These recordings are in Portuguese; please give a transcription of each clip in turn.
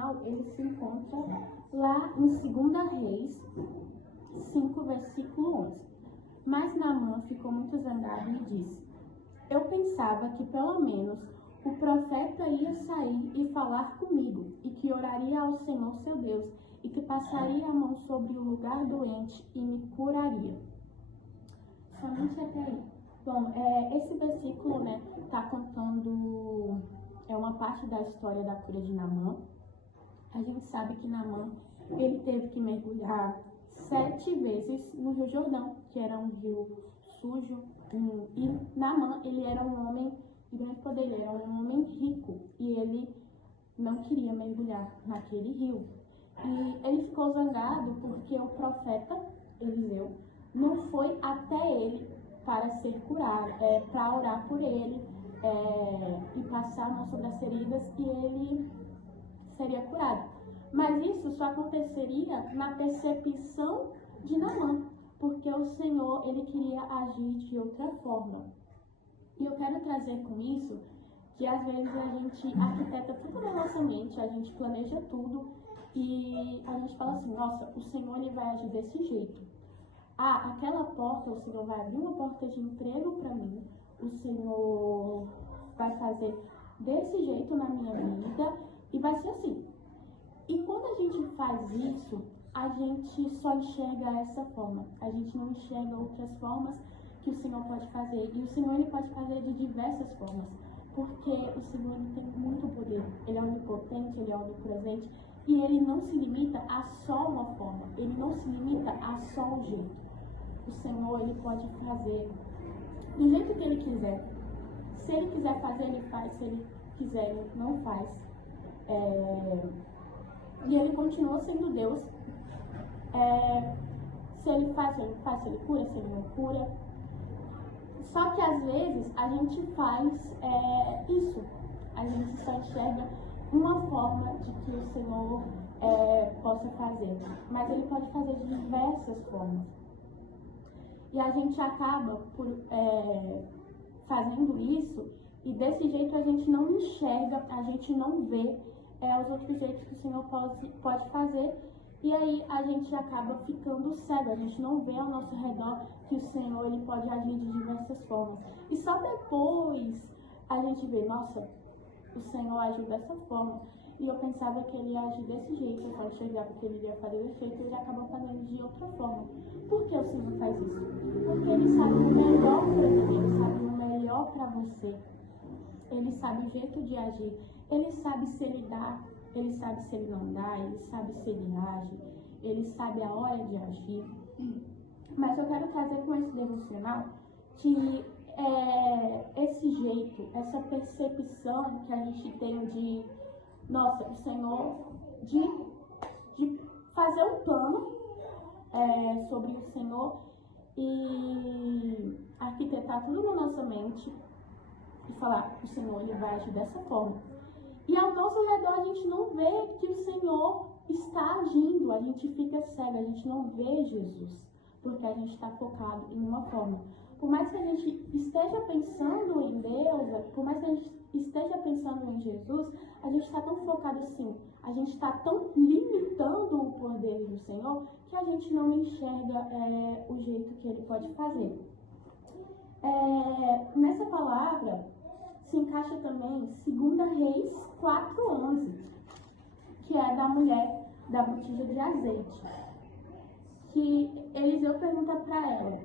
devocional, ele se encontra lá em 2 Reis 5, versículo 11. Mas Naamã ficou muito zangado e disse: eu pensava que pelo menos o profeta ia sair e falar comigo, e que oraria ao Senhor seu Deus, e que passaria a mão sobre o lugar doente e me curaria. Somente até aí. Bom, esse versículo, tá contando uma parte da história da cura de Naamã. A gente sabe que Naamã, ele teve que mergulhar 7 vezes no Rio Jordão, que era um rio sujo, e Naamã, ele era um homem de grande poder, ele era um homem rico, e ele não queria mergulhar naquele rio. E ele ficou zangado porque o profeta Eliseu não foi até ele para ser curado, para orar por ele, e passar a mão sobre as feridas, e ele seria curado. Mas isso só aconteceria na percepção de Naamã, porque o Senhor, ele queria agir de outra forma. E eu quero trazer com isso que às vezes a gente arquiteta tudo na nossa mente, a gente planeja tudo e a gente fala assim: nossa, o Senhor, ele vai agir desse jeito. Ah, aquela porta, o Senhor vai abrir uma porta de emprego para mim, o Senhor vai fazer desse jeito na minha vida e vai ser assim. E quando a gente faz isso, a gente só enxerga essa forma. A gente não enxerga outras formas que o Senhor pode fazer. E o Senhor, ele pode fazer de diversas formas. Porque o Senhor, ele tem muito poder. Ele é onipotente, ele é onipresente. E ele não se limita a só uma forma. Ele não se limita a só um jeito. O Senhor, ele pode fazer do jeito que ele quiser. Se ele quiser fazer, ele faz. Se ele quiser, ele não faz. E ele continua sendo Deus. Se ele faz, se ele faz, se ele cura, se ele não cura. Só que às vezes a gente faz isso. A gente só enxerga uma forma de que o Senhor possa fazer. Mas ele pode fazer de diversas formas. E a gente acaba por fazendo isso, e desse jeito a gente não enxerga, a gente não vê os outros jeitos que o Senhor pode fazer, e aí a gente acaba ficando cego, a gente não vê ao nosso redor que o Senhor, ele pode agir de diversas formas. E só depois a gente vê: nossa, o Senhor agiu dessa forma, e eu pensava que ele ia agir desse jeito, eu só enxergava que ele ia fazer desse jeito, e ele acaba fazendo de outra forma. Por que o Senhor faz isso? Porque ele sabe o melhor para mim, ele sabe o melhor para você. Ele sabe o jeito de agir, ele sabe se ele dá, ele sabe se ele não dá, ele sabe se ele age, ele sabe a hora de agir. Mas eu quero trazer com esse devocional que esse jeito, essa percepção que a gente tem de, nossa, o Senhor, de fazer um plano sobre o Senhor e arquitetar tudo na nossa mente e falar: o Senhor, ele vai agir dessa forma. E ao nosso redor a gente não vê que o Senhor está agindo, a gente fica cego, a gente não vê Jesus, porque a gente está focado em uma forma. Por mais que a gente esteja pensando em Deus, por mais que a gente esteja pensando em Jesus, a gente está tão focado assim, a gente está tão limitando o poder do Senhor, que a gente não enxerga o jeito que ele pode fazer. Nessa palavra se encaixa também 2 Reis 4:11, que é da mulher da botija de azeite, que Eliseu pergunta para ela: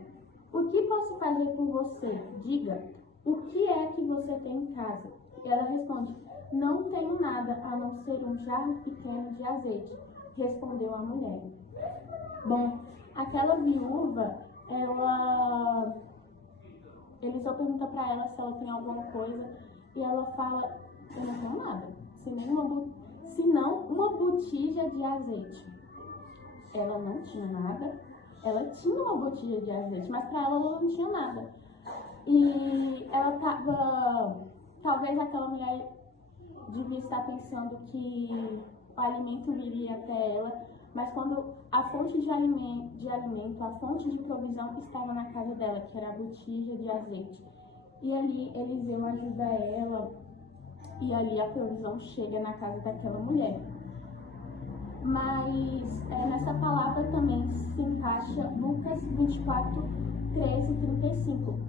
o que posso fazer por você? Diga, o que é que você tem em casa? E ela responde: não tenho nada a não ser um jarro pequeno de azeite, respondeu a mulher. Bom, aquela viúva, Eliseu pergunta para ela se ela tem alguma coisa, e ela fala: eu não tenho nada, senão uma botija de azeite. Ela não tinha nada, ela tinha uma botija de azeite, mas para ela não tinha nada. E ela talvez aquela mulher devia estar pensando que o alimento viria até ela, mas quando a fonte de alimento, a fonte de provisão estava na casa dela, que era a botija de azeite. E ali Eliseu ajuda ela, e ali a provisão chega na casa daquela mulher. mas nessa palavra também se encaixa Lucas 24, 13 e 35,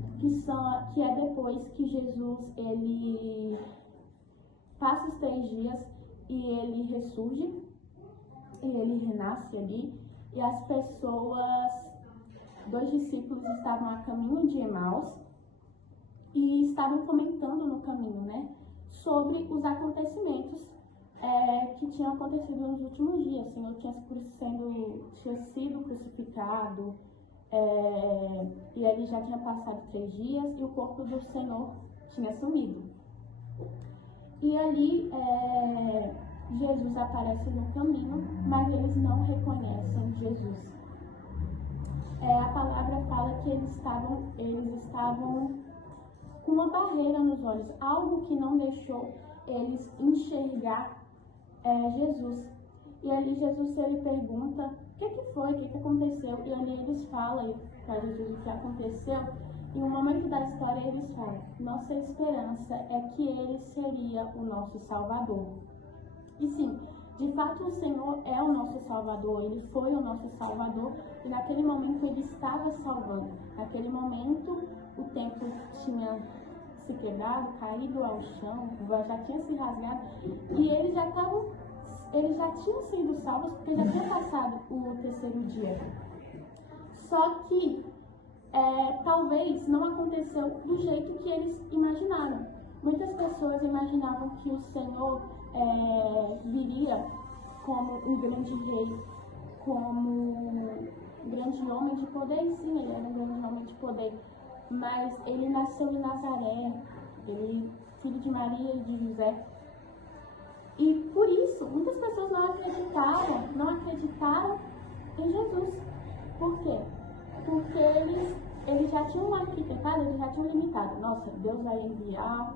que é depois que Jesus ele passa os 3 dias e ele ressurge, e ele renasce ali, e as pessoas, 2 discípulos estavam a caminho de Emaús e estavam comentando no caminho, né, sobre os acontecimentos que tinham acontecido nos últimos dias. O Senhor tinha sido crucificado, e ele já tinha passado 3 dias e o corpo do Senhor tinha sumido. E ali Jesus aparece no caminho, mas eles não reconhecem Jesus. A palavra fala que eles estavam com uma barreira nos olhos, algo que não deixou eles enxergar Jesus. E ali Jesus ele pergunta o que foi, o que aconteceu, e ali eles falam para Jesus o que aconteceu. Em um momento da história eles falam: nossa esperança é que ele seria o nosso Salvador. E sim, de fato o Senhor é o nosso Salvador, ele foi o nosso Salvador, e naquele momento ele estava salvando. Naquele momento o templo tinha se quebrado, caído ao chão, já tinha se rasgado, e eles já tinham sido salvos porque já tinha passado o 3º dia. Só que talvez não aconteceu do jeito que eles imaginaram. Muitas pessoas imaginavam que o Senhor viria como um grande rei, como um grande homem de poder, e sim, ele era um grande homem de poder, mas ele nasceu em Nazaré, ele filho de Maria e de José, e por isso muitas pessoas não acreditaram em Jesus. Por quê? Porque eles já tinham arquitetado, eles já tinham limitado. Nossa, Deus vai enviar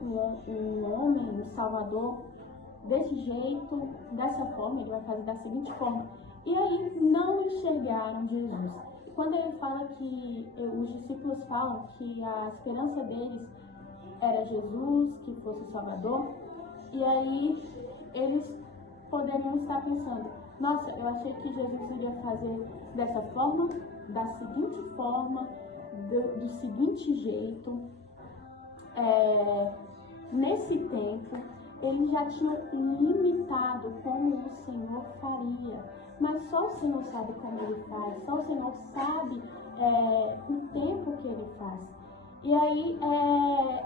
um homem, um Salvador, desse jeito, dessa forma, ele vai fazer da seguinte forma. E aí não enxergaram Jesus. Quando ele fala que os discípulos falam que a esperança deles era Jesus, que fosse o Salvador, e aí eles poderiam estar pensando: nossa, eu achei que Jesus iria fazer dessa forma, da seguinte forma, do seguinte jeito. Nesse tempo, eles já tinham limitado como o Senhor faria. Mas só o Senhor sabe como ele faz, só o Senhor sabe o tempo que ele faz. E aí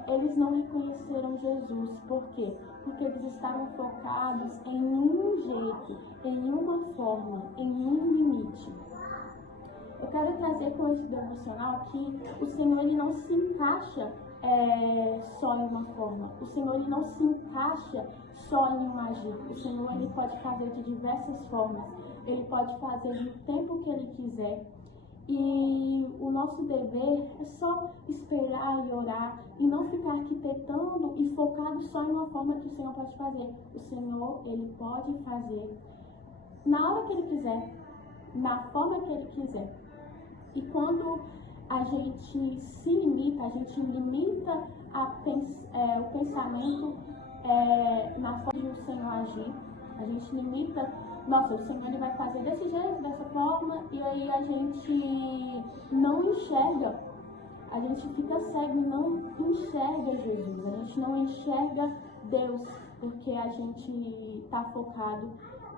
eles não reconheceram Jesus. Por quê? Porque eles estavam focados em um jeito, em uma forma, em um limite. Eu quero trazer com esse devocional que o Senhor ele não se encaixa só em uma forma. O Senhor ele não se encaixa só em um agir. O Senhor ele pode fazer de diversas formas. Ele pode fazer no tempo que ele quiser. E o nosso dever é só esperar e orar e não ficar arquitetando e focado só em uma forma que o Senhor pode fazer. O Senhor ele pode fazer na hora que ele quiser, na forma que ele quiser. E quando a gente se limita, a gente limita o pensamento na forma de o Senhor agir, a gente limita, nossa, o Senhor ele vai fazer desse jeito, dessa forma, e aí a gente não enxerga, a gente fica cego e não enxerga Jesus, a gente não enxerga Deus, porque a gente está focado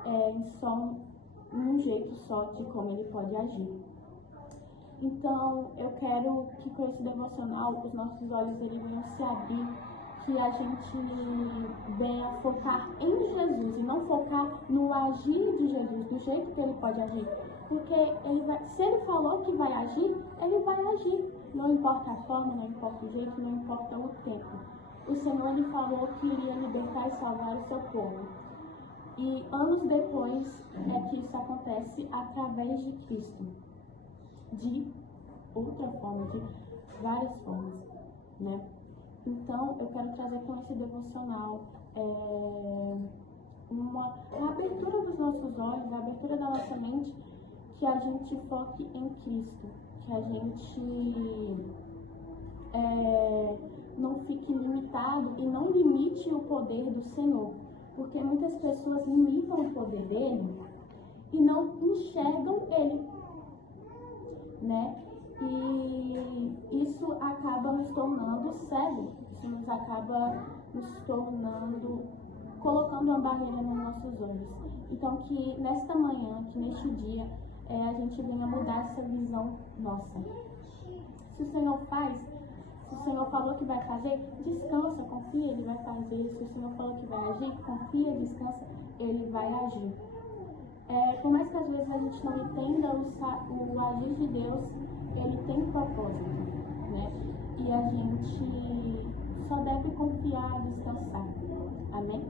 em um jeito só de como ele pode agir. Então, eu quero que com esse devocional os nossos olhos eles venham se abrir, que a gente venha focar em Jesus e não focar no agir de Jesus, do jeito que ele pode agir. Porque se ele falou que vai agir, ele vai agir. Não importa a forma, não importa o jeito, não importa o tempo. O Senhor ele falou que iria libertar e salvar o seu povo. E anos depois é que isso acontece através de Cristo. De outra forma, de várias formas, né? Então, eu quero trazer com esse devocional uma abertura dos nossos olhos, a abertura da nossa mente, que a gente foque em Cristo, que a gente não fique limitado e não limite o poder do Senhor, porque muitas pessoas limitam o poder dele e não enxergam ele, né? E isso acaba nos tornando cego, isso nos acaba nos tornando, colocando uma barreira nos nossos olhos. Então, que nesta manhã, que neste dia, a gente venha mudar essa visão nossa. Se o Senhor faz, se o Senhor falou que vai fazer, descansa, confia, Ele vai fazer. Se o Senhor falou que vai agir, confia, descansa, Ele vai agir. Por mais que às vezes a gente não entenda o agir de Deus, Ele tem propósito, né? E a gente só deve confiar e descansar. Amém?